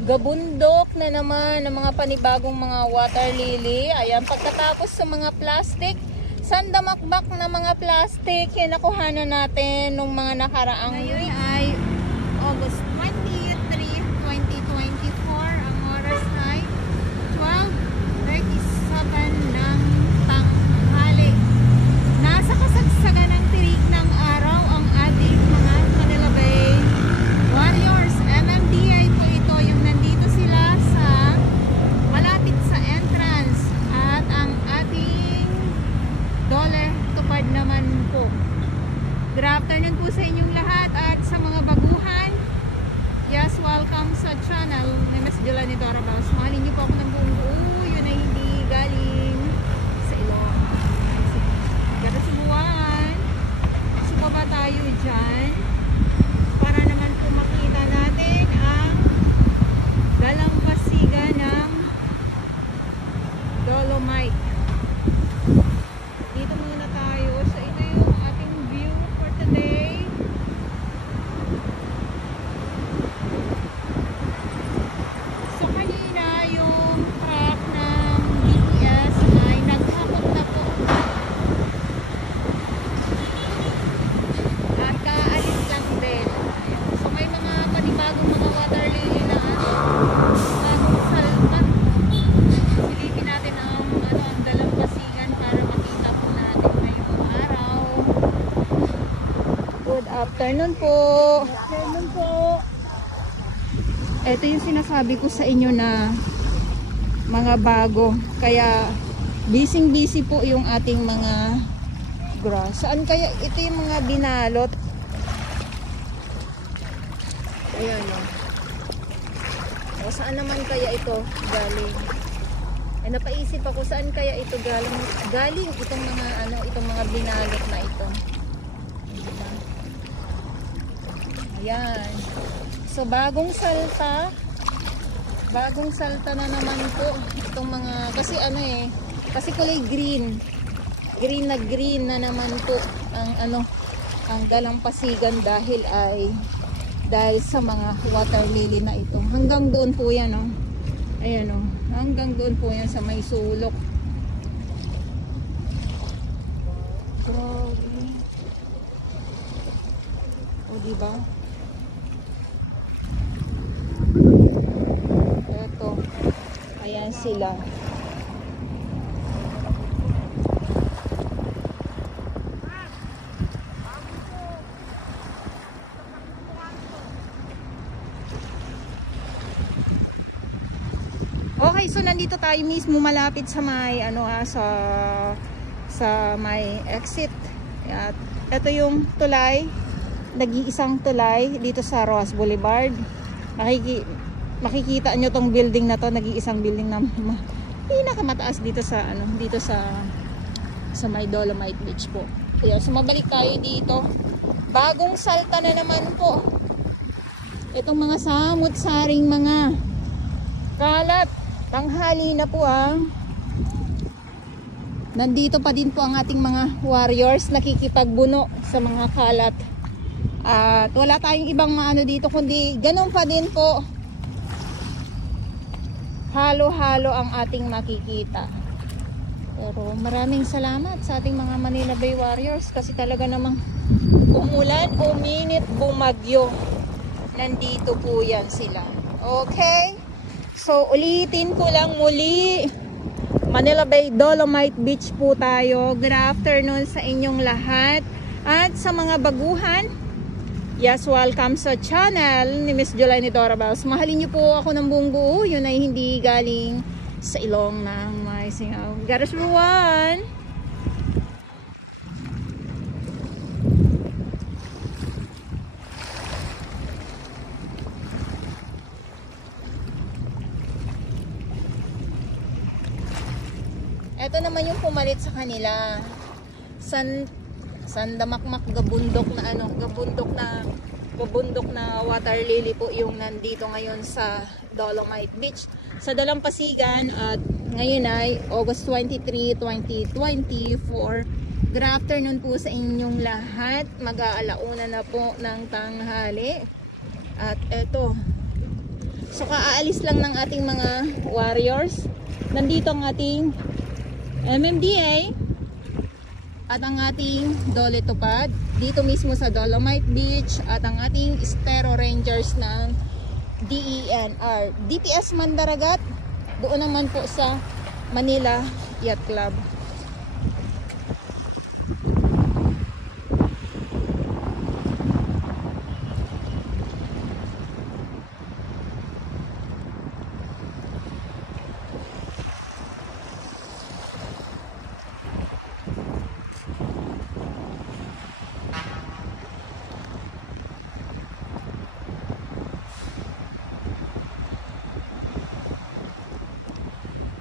Gabundok na naman ng mga panibagong mga water lily. Ayan, pagkatapos sa mga plastic, sandamakbak na mga plastic, yung nakuhanan natin nung mga nakaraang Ngayon ay August 23, 2024. Ang oras ay 12:37 ng tanghali. Nasa kasagsagan ng tirik ng araw ang ating mga Manila Bay Warriors. MMDA po ito, yung nandito sila sa malapit sa entrance. At ang ating Dole Tupad naman po. Good afternoon po sa inyong lahat at sa mga baguhan. Yes, welcome sa channel ni Miss Jelani Dorabas. Mahalin niyo po ako ng buong buo. Yun ay hindi galing sa ilong. Gata subuan. Suka ba tayo dyan? Para naman po makita natin ang dalampasigan ng Dolomite. Dito muna tayo. So ito yung ating view for today. So kanina yung truck ng BTS ay naghakot na po. At kaalis lang din. So may mga panibagong mga water lily na bagong salta. Silipin natin ang dalampasigan para makita po natin ngayong araw. good afternoon po. Afternoon po. Ito yung sinasabi ko sa inyo na mga bago. Kaya busy po yung ating mga grass. Saan kaya ito yung mga binalot? Ayan o. O saan naman kaya ito galing? Napaisip ako saan kaya ito galing itong mga itong mga binalot na ito. Ayan. So bagong salta na naman po itong mga, kasi kasi kulay green na naman po ang ang dalampasigan dahil sa mga water lily na ito. Hanggang doon po yan ayan hanggang doon po yan sa may sulok. Grabe. O diba? Eto. Ayan sila. Okay, so nandito tayo mismo malapit sa may sa may exit. At ito yung tulay, nag-iisang tulay dito sa Roas Boulevard. Makikita nyo tong building na to, nag-iisang building na pinakamataas dito sa sa may Dolomite Beach po. Ayan, so mabalik tayo dito. Bagong salta na naman po itong mga samut-saring mga kalat. Tanghali na po nandito pa din po ang ating mga warriors nakikipagbuno sa mga kalat. At wala tayong ibang dito kundi ganun pa din po. Halo-halo ang ating makikita. Pero maraming salamat sa ating mga Manila Bay Warriors kasi talaga namang umulan, uminit, bumagyo. Nandito po yan sila. Okay? So ulitin ko lang muli. Manila Bay Dolomite Beach po tayo. Good afternoon sa inyong lahat. At sa mga baguhan, yes, welcome sa channel ni Miss Jelani Dorabas. Mahalin niyo po ako ng buong buo. Yun ay hindi galing sa ilong ng may singaw. God bless everyone! Ito naman yung pumalit sa kanila. Sandamakmak gabundok na water lily po yung nandito ngayon sa Dolomite Beach sa Dalampasigan. At ngayon ay August 23, 2024. Good afternoon po sa inyong lahat. Mag-aalauna na po ng tanghali. At eto, So kaaalis lang ng ating mga warriors. Nandito ang ating MMDA at ang ating Dole Tupad dito mismo sa Dolomite Beach, at ang ating Estero Rangers ng DENR, DPS Mandaragat doon naman po sa Manila Yacht Club.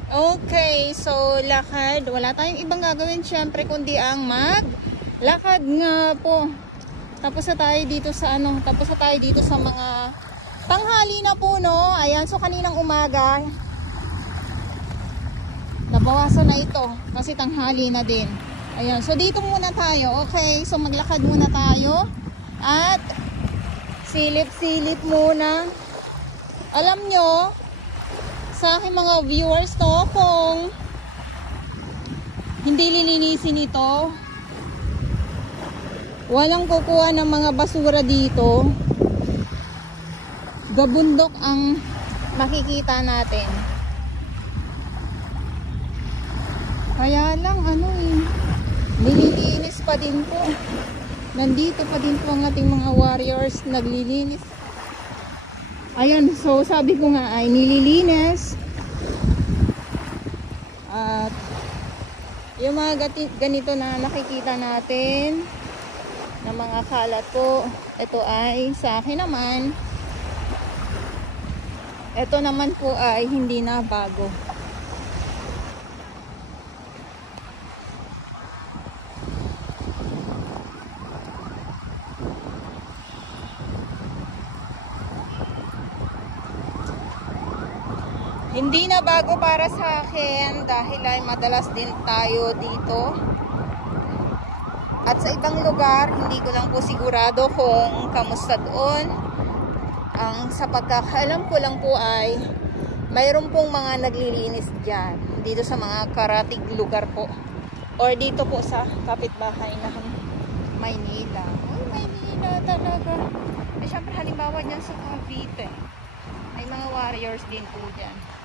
Okay, so lakad. Wala tayong ibang gagawin syempre kundi ang maglakad nga po. Tapos na tayo dito sa tapos na tayo dito sa mga tanghali na po, no? Ayan, so kaninang umaga nabawasan na ito kasi tanghali na din. Ayan, so dito muna tayo. Okay, so maglakad muna tayo at silip-silip muna. Alam nyo, sa aking mga viewers to, kung hindi lilinisin ito, walang kukuha ng mga basura dito, gabundok ang makikita natin. Kaya lang nililinis pa din po. Nandito pa din po ang ating mga warriors naglilinis. Ayan, so sabi ko nga ay nililinis. At yung mga ganito na nakikita natin na mga kalat po, ito ay sa akin naman, ito naman po ay hindi na bago. Hindi na bago para sa akin dahil ay madalas din tayo dito. At sa ibang lugar, hindi ko lang po sigurado kung kamusta doon. Ang sa pagkakaalam ko lang po ay mayroon pong mga naglilinis dyan. Dito sa mga karatig lugar po. Or dito po sa kapitbahay ng Maynila. Ay, Maynila talaga. Eh, syempre halimbawa dyan sa Cavite. May mga warriors din po dyan.